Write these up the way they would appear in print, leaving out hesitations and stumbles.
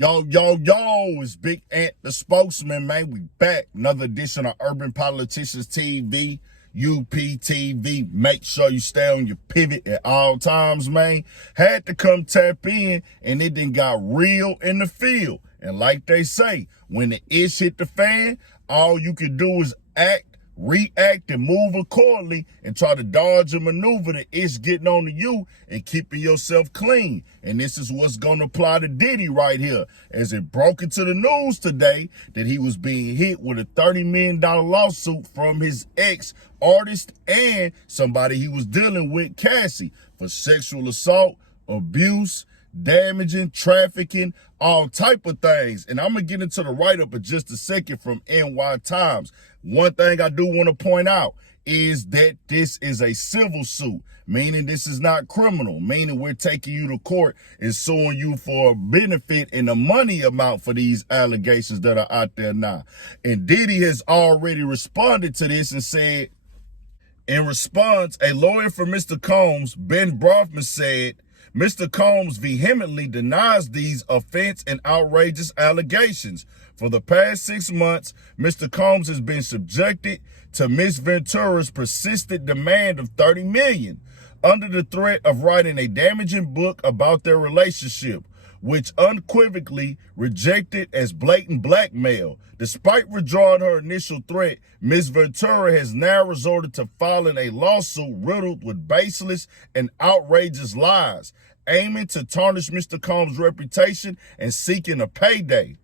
Yo, it's Big Ant, the spokesman, man. We back. Another edition of Urban Politicians TV, UPTV. Make sure you stay on your pivot at all times, man. Had to come tap in, and it done got real in the field. And like they say, when the ish hit the fan, all you can do is act, react, and move accordingly and try to dodge and maneuver the ish getting on to you and keeping yourself clean. And this is what's going to apply to Diddy right here, as it broke into the news today that he was being hit with a $30 million lawsuit from his ex-artist and somebody he was dealing with, Cassie, for sexual assault, abuse, damaging, trafficking, all type of things. And I'm going to get into the write-up in just a second from NY Times. One thing I do want to point out is that this is a civil suit, meaning this is not criminal, meaning we're taking you to court and suing you for a benefit and a money amount for these allegations that are out there now. And Diddy has already responded to this and said, in response, a lawyer for Mr. Combs, Ben Brofman, said, Mr. Combs vehemently denies these offense and outrageous allegations. For the past 6 months, Mr. Combs has been subjected to Ms. Ventura's persistent demand of $30 million under the threat of writing a damaging book about their relationship, which unequivocally rejected as blatant blackmail. Despite withdrawing her initial threat, Ms. Ventura has now resorted to filing a lawsuit riddled with baseless and outrageous lies, aiming to tarnish Mr. Combs' reputation and seeking a payday.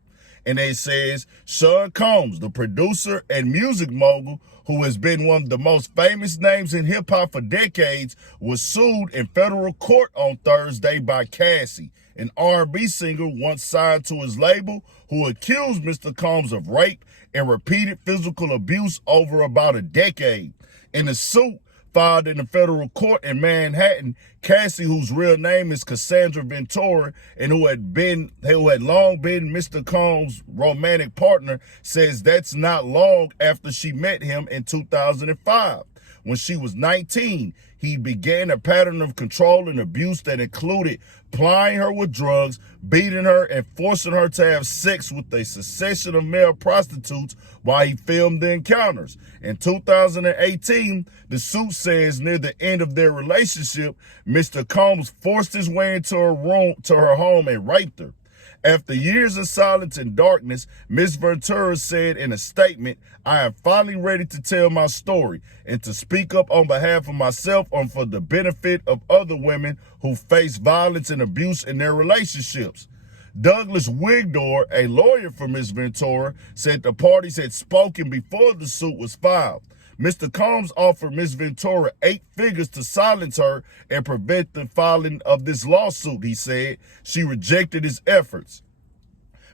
And it says, Sean Combs, the producer and music mogul, who has been one of the most famous names in hip-hop for decades, was sued in federal court on Thursday by Cassie, an R&B singer once signed to his label, who accused Mr. Combs of rape and repeated physical abuse over about a decade. In a suit filed in the federal court in Manhattan, Cassie, whose real name is Cassandra Ventura and who had long been Mr. Combs' romantic partner, says that's not long after she met him in 2005. When she was 19, he began a pattern of control and abuse that included plying her with drugs, beating her, and forcing her to have sex with a succession of male prostitutes while he filmed the encounters. In 2018, the suit says near the end of their relationship, Mr. Combs forced his way into her home and raped her. After years of silence and darkness, Ms. Ventura said in a statement, I am finally ready to tell my story and to speak up on behalf of myself and for the benefit of other women who face violence and abuse in their relationships. Douglas Wigdor, a lawyer for Ms. Ventura, said the parties had spoken before the suit was filed. Mr. Combs offered Ms. Ventura 8 figures to silence her and prevent the filing of this lawsuit, he said. She rejected his efforts.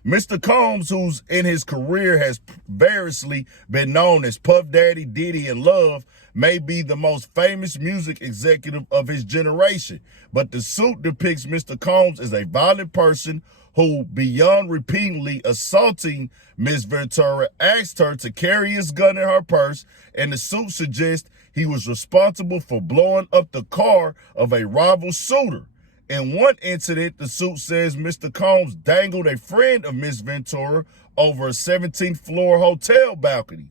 Mr. Combs, who's in his career has variously been known as Puff Daddy, Diddy, and Love, may be the most famous music executive of his generation. But the suit depicts Mr. Combs as a violent person who, beyond repeatedly assaulting Ms. Ventura, asked her to carry his gun in her purse, and the suit suggests he was responsible for blowing up the car of a rival shooter. In one incident, the suit says Mr. Combs dangled a friend of Ms. Ventura over a 17th floor hotel balcony.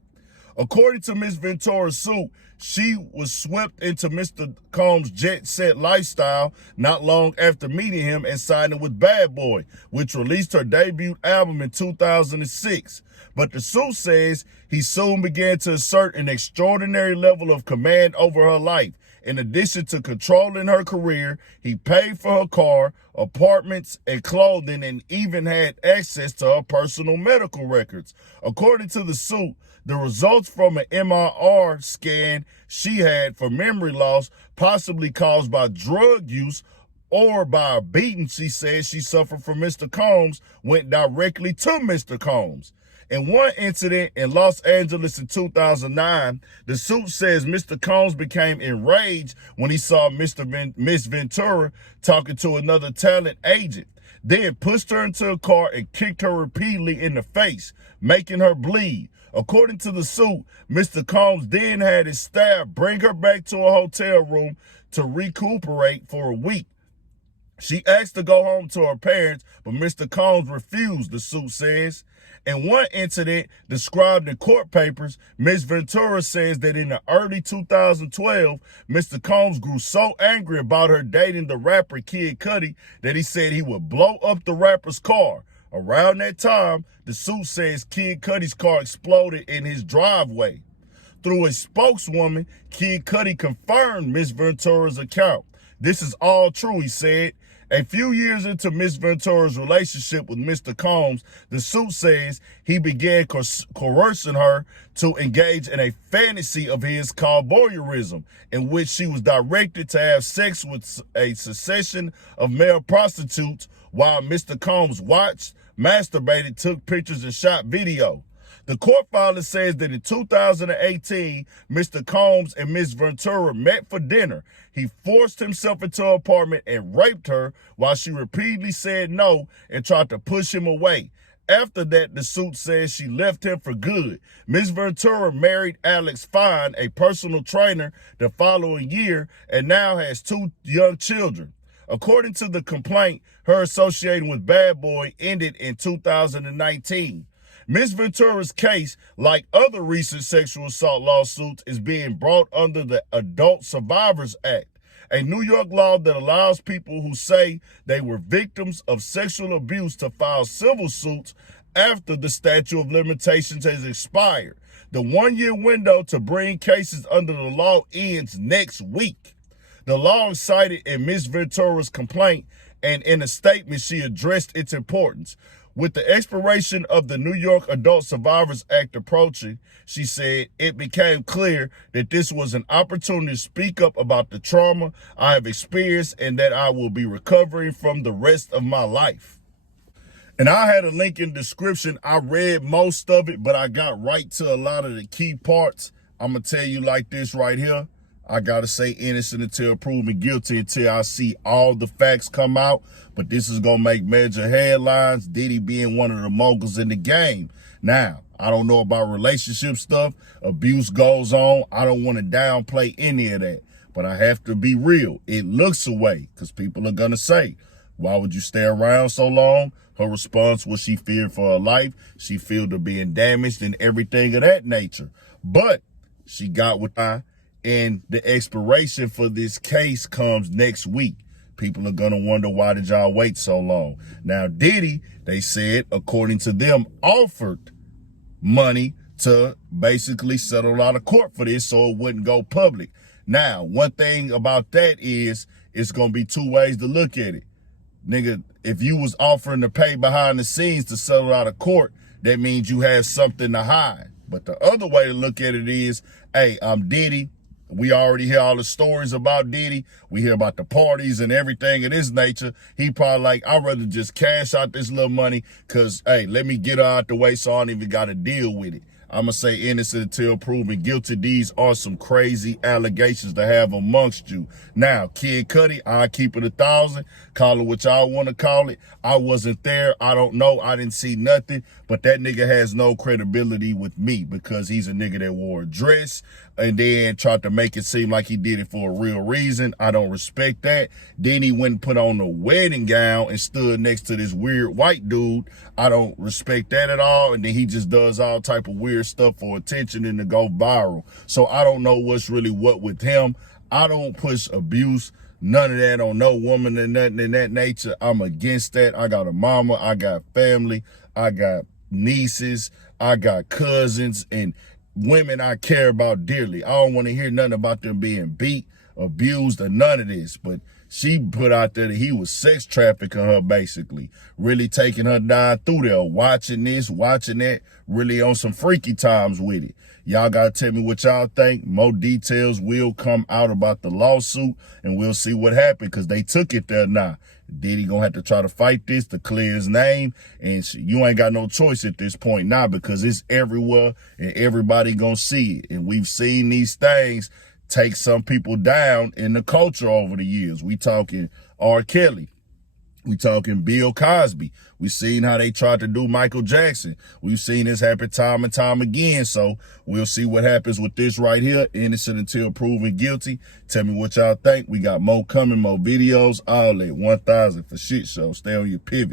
According to Ms. Ventura's suit, she was swept into Mr. Combs' jet-set lifestyle not long after meeting him and signing with Bad Boy, which released her debut album in 2006. But the suit says he soon began to assert an extraordinary level of command over her life. In addition to controlling her career, he paid for her car, apartments, and clothing, and even had access to her personal medical records. According to the suit, the results from an MRI scan she had for memory loss, possibly caused by drug use or by a beating she said she suffered from Mr. Combs, went directly to Mr. Combs. In one incident in Los Angeles in 2009, the suit says Mr. Combs became enraged when he saw Miss Ventura talking to another talent agent, then pushed her into a car and kicked her repeatedly in the face, making her bleed. According to the suit, Mr. Combs then had his staff bring her back to a hotel room to recuperate for a week. She asked to go home to her parents, but Mr. Combs refused, the suit says. In one incident described in court papers, Ms. Ventura says that in the early 2012, Mr. Combs grew so angry about her dating the rapper Kid Cudi that he said he would blow up the rapper's car. Around that time, the suit says Kid Cudi's car exploded in his driveway. Through a spokeswoman, Kid Cudi confirmed Ms. Ventura's account. This is all true, he said. A few years into Ms. Ventura's relationship with Mr. Combs, the suit says he began coercing her to engage in a fantasy of his called voyeurism, in which she was directed to have sex with a succession of male prostitutes while Mr. Combs watched, masturbated, took pictures, and shot video. The court filing says that in 2018, Mr. Combs and Ms. Ventura met for dinner. He forced himself into her apartment and raped her while she repeatedly said no and tried to push him away. After that, the suit says she left him for good. Ms. Ventura married Alex Fine, a personal trainer, the following year and now has 2 young children. According to the complaint, her associating with Bad Boy ended in 2019. Ms. Ventura's case, like other recent sexual assault lawsuits, is being brought under the Adult Survivors Act, a New York law that allows people who say they were victims of sexual abuse to file civil suits after the statute of limitations has expired. The 1-year window to bring cases under the law ends next week. The law is cited in Ms. Ventura's complaint, and in a statement she addressed its importance. With the expiration of the New York Adult Survivors Act approaching, she said, it became clear that this was an opportunity to speak up about the trauma I have experienced and that I will be recovering from the rest of my life. And I had a link in the description. I read most of it, but I got right to a lot of the key parts. I'm going to tell you like this right here. I got to say innocent until proven guilty until I see all the facts come out. But this is going to make major headlines, Diddy being one of the moguls in the game. Now, I don't know about relationship stuff. Abuse goes on. I don't want to downplay any of that. But I have to be real. It looks away because people are going to say, why would you stay around so long? Her response was she feared for her life. She feared her being damaged and everything of that nature. But she got what and the expiration for this case comes next week. People are going to wonder, why did y'all wait so long? Now, Diddy, they said, according to them, offered money to basically settle out of court for this so it wouldn't go public. Now, one thing about that is it's going to be 2 ways to look at it. Nigga, if you was offering to pay behind the scenes to settle out of court, that means you have something to hide. But the other way to look at it is, hey, I'm Diddy. We already hear all the stories about Diddy. We hear about the parties and everything of this nature. He probably like, I'd rather just cash out this little money because, hey, let me get her out the way so I don't even got to deal with it. I'm going to say innocent until proven guilty. These are some crazy allegations to have amongst you. Now, Kid Cudi, I keep it 1,000. Call it what y'all want to call it. I wasn't there. I don't know. I didn't see nothing. But that nigga has no credibility with me because he's a nigga that wore a dress and then tried to make it seem like he did it for a real reason. I don't respect that. Then he went and put on a wedding gown and stood next to this weird white dude. I don't respect that at all. And then he just does all type of weird stuff for attention and to go viral. So I don't know what's really what with him. I don't push abuse, none of that on no woman and nothing in that nature. I'm against that. I got a mama, I got family, I got nieces, I got cousins and women I care about dearly. I don't want to hear nothing about them being beat, abused, or none of this. But she put out there that he was sex trafficking her, basically. Really taking her down through there, watching this, watching that, really on some freaky times with it. Y'all got to tell me what y'all think. More details will come out about the lawsuit, and we'll see what happened, because they took it there now. Diddy gonna have to try to fight this to clear his name, and you ain't got no choice at this point now, because it's everywhere, and everybody gonna see it. And we've seen these things take some people down in the culture over the years. We talking R. Kelly. We talking Bill Cosby. We seen how they tried to do Michael Jackson. We've seen this happen time and time again. So we'll see what happens with this right here. Innocent until proven guilty. Tell me what y'all think. We got more coming, more videos, all that. 1,000 for shit show. Stay on your pivot.